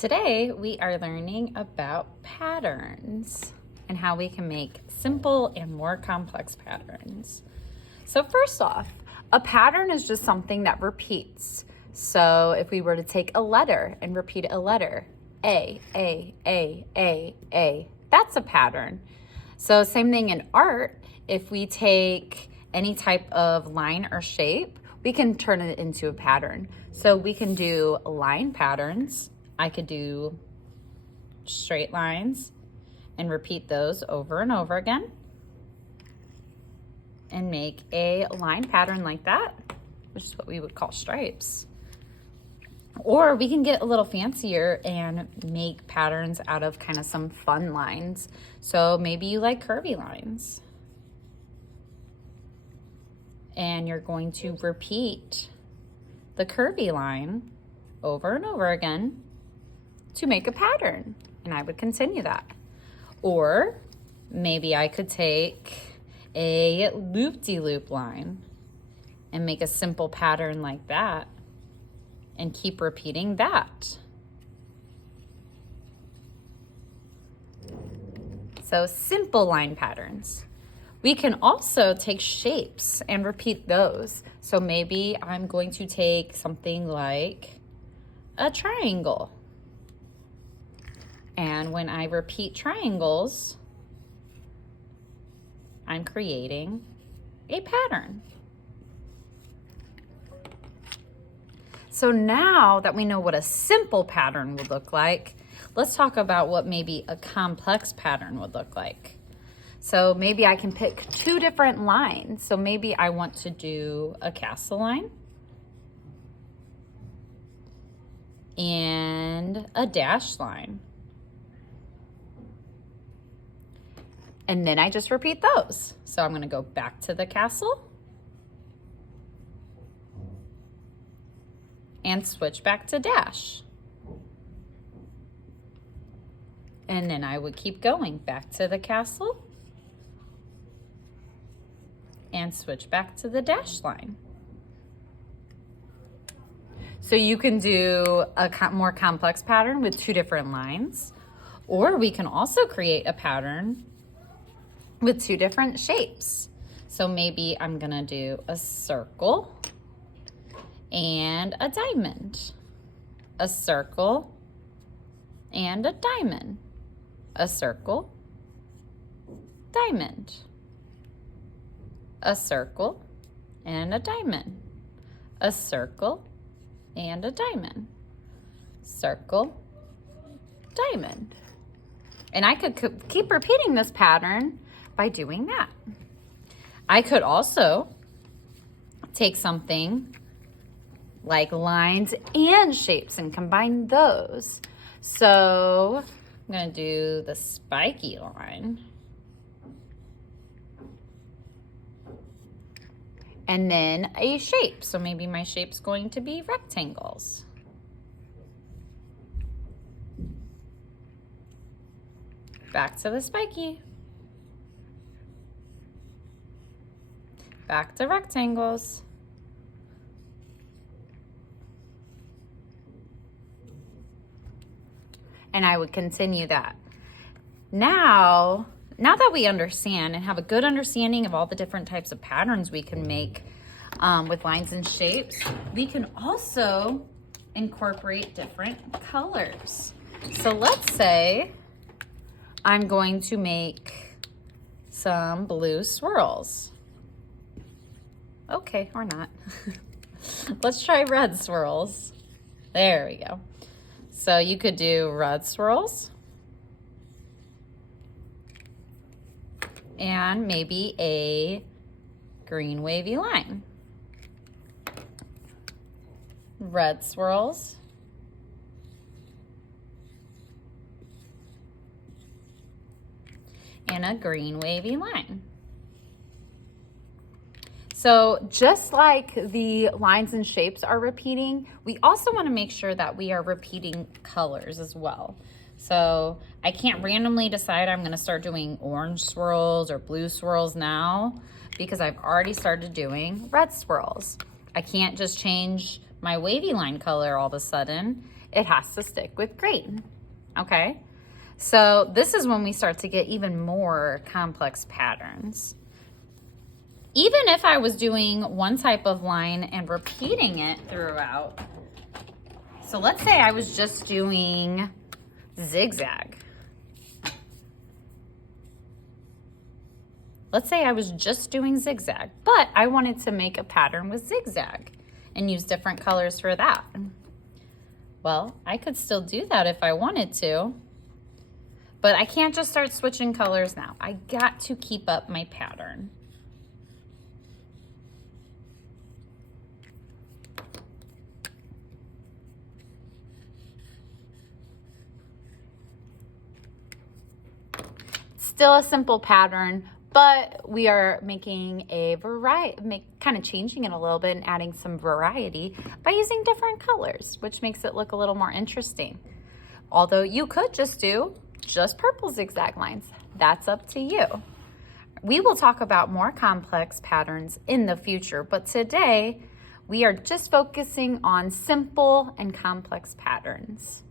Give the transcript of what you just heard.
Today we are learning about patterns and how we can make simple and more complex patterns. So first off, a pattern is just something that repeats. So if we were to take a letter and repeat a letter, A, that's a pattern. So same thing in art, if we take any type of line or shape, we can turn it into a pattern. So we can do line patterns. I could do straight lines and repeat those over and over again and make a line pattern like that, which is what we would call stripes. Or we can get a little fancier and make patterns out of kind of some fun lines. So maybe you like curvy lines. And you're going to repeat the curvy line over and over again to make a pattern. And I would continue that. Or maybe I could take a loop-de-loop line and make a simple pattern like that and keep repeating that. So simple line patterns. We can also take shapes and repeat those. So maybe I'm going to take something like a triangle. And when I repeat triangles, I'm creating a pattern. So now that we know what a simple pattern would look like, let's talk about what maybe a complex pattern would look like. So maybe I can pick two different lines. So maybe I want to do a castle line and a dash line. And then I just repeat those. So I'm going to go back to the castle and switch back to dash. And then I would keep going back to the castle and switch back to the dash line. So you can do a more complex pattern with two different lines, or we can also create a pattern with two different shapes. So maybe I'm gonna do a circle and a diamond, a circle and a diamond, a circle, diamond, a circle and a diamond, a circle and a diamond, circle, diamond. And I could keep repeating this pattern by doing that. I could also take something like lines and shapes and combine those. So I'm going to do the spiky line. And then a shape. So maybe my shape's going to be rectangles. Back to the spiky. Back to rectangles. And I would continue that. Now that we understand and have a good understanding of all the different types of patterns we can make with lines and shapes, we can also incorporate different colors. So let's say I'm going to make some blue swirls. Okay, or not. Let's try red swirls. There we go. So you could do red swirls and maybe a green wavy line. Red swirls and a green wavy line. So just like the lines and shapes are repeating, we also want to make sure that we are repeating colors as well. So I can't randomly decide I'm going to start doing orange swirls or blue swirls now because I've already started doing red swirls. I can't just change my wavy line color all of a sudden it has to stick with green, okay? So this is when we start to get even more complex patterns. Even if I was doing one type of line and repeating it throughout, so let's say I was just doing zigzag. Let's say I was just doing zigzag, but I wanted to make a pattern with zigzag and use different colors for that. Well, I could still do that if I wanted to, but I can't just start switching colors now. I got to keep up my pattern. Still a simple pattern, but we are making a variety, kind of changing it a little bit and adding some variety by using different colors, which makes it look a little more interesting. Although you could just do just purple zigzag lines. That's up to you. We will talk about more complex patterns in the future, but today we are just focusing on simple and complex patterns.